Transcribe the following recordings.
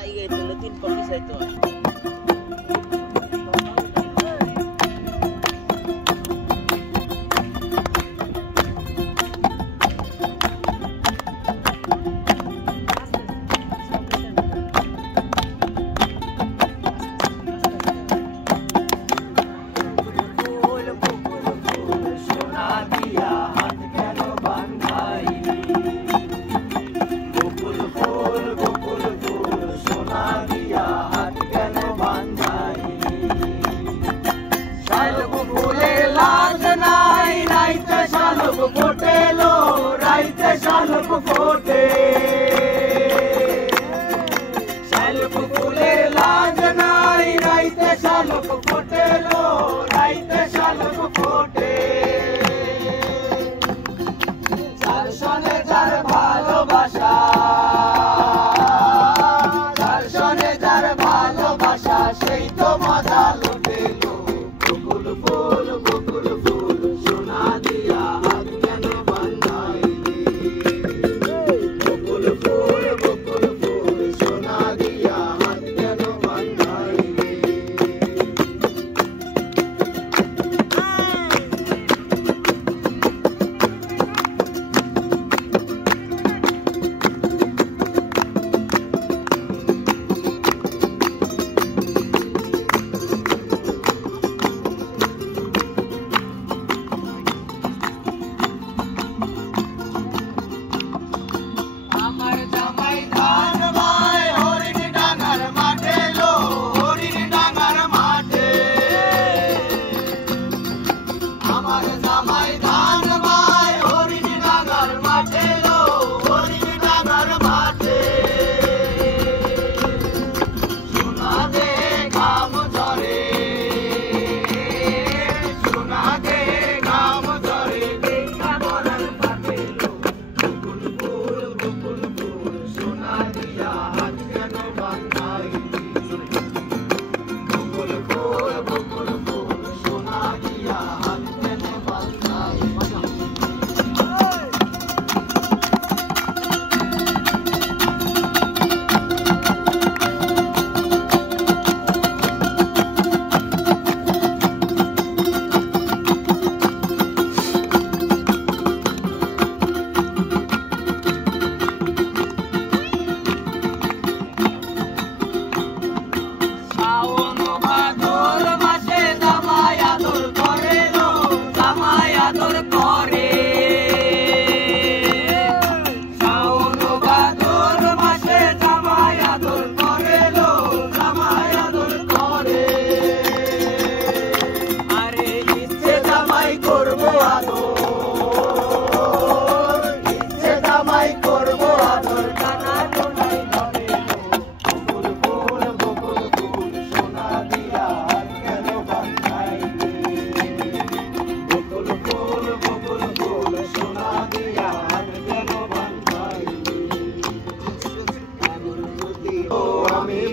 Ay, ito Latin pamisa ito.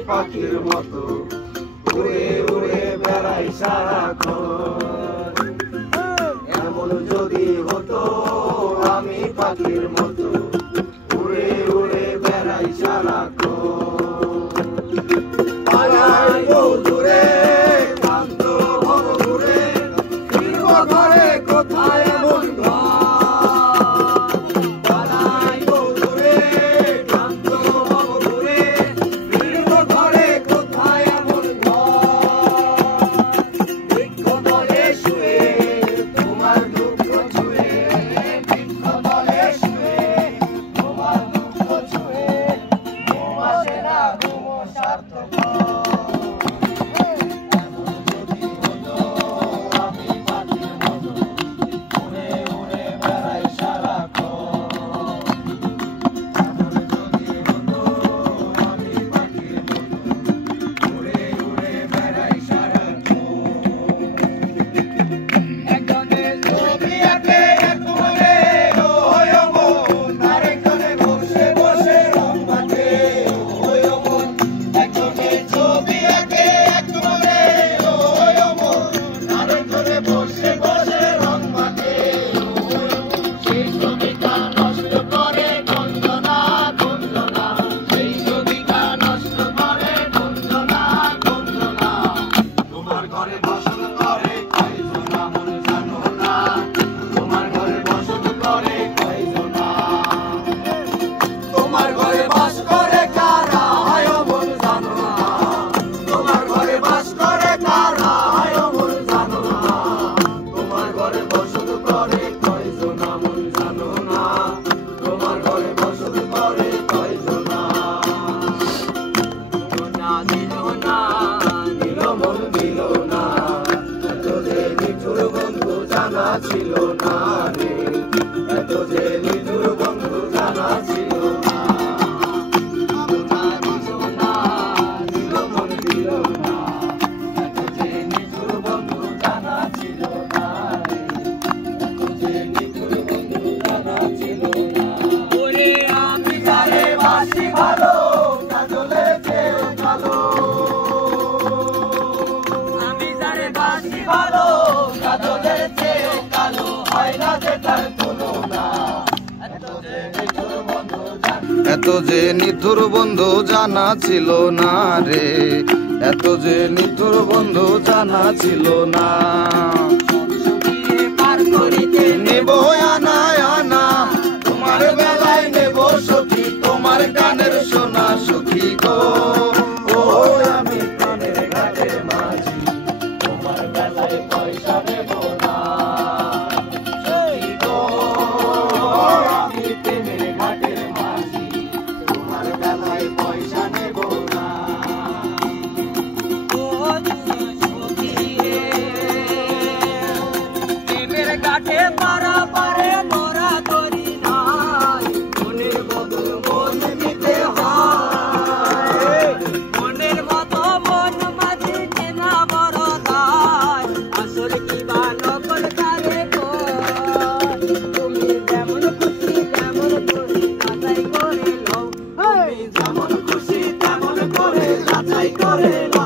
পাখির মতো উড়ে উড়ে বেড়াই সারাক্ষণ। এমন যদি হতো আমি পাখির মতো উড়ে উড়ে বেড়াই সারাক্ষণ। পালাইবো দূরে ক্লান্ত হব ঘুরে, ফিরব ঘরে কোথায় এমন বাস করে কারা হায় মন জানো না, তোমার ঘরে বাস করে কারা হায় মন জানো না, তোমার ঘরে বসত করে কয়জনা মন জানো না, তোমার ঘরে বসত করে কয়জনা। দিল না দিল মন দিল না, এত যে নিঠুর বন্ধু জানা ছিল না রে, এত যে নিঠুর বন্ধু জানা ছিল না। দিল মন দিল না, এত যে নিঠুর বন্ধু জানা ছিল না রে, এত যে নিঠুর বন্ধু জানা ছিল না। ওরে আমি যারে বাসি ভালো কাজলে চেয়েও কালো, আমি যারে বাসি ভালো কাজলে চেয়েও কালো, হয় না যে তার তুলনা, এত যে নিঠুর বন্ধু জানা ছিল না রে, এত যে নিঠুর বন্ধু জানা ছিল না। পার করিতে নেব আনা আনা, তোমার বেলায় নেব সখী, তোমার গানের সোনা সখী গো, ও আমি প্রাণের ঘাটের মাঝি, তোমার বেলায় পয়সা নেব না সখী গো, আমি প্রেমের ঘাটের মাঝি, তোমার বেলায় পয়সা নেব না। ও সখী রে, প্রেমের ঘাটে পারা পারে তোরা করি নাই, মনের বদল মন নিতে হয়, মনের মতো মন মাঝে কেনা বড় দায়, আসল কি বা নকল কারে গো, তুমি যেমন খুশি তেমন করে যাচাই করে লও, তুমি যেমন খুশি তেমন করে যাচাই করে লও।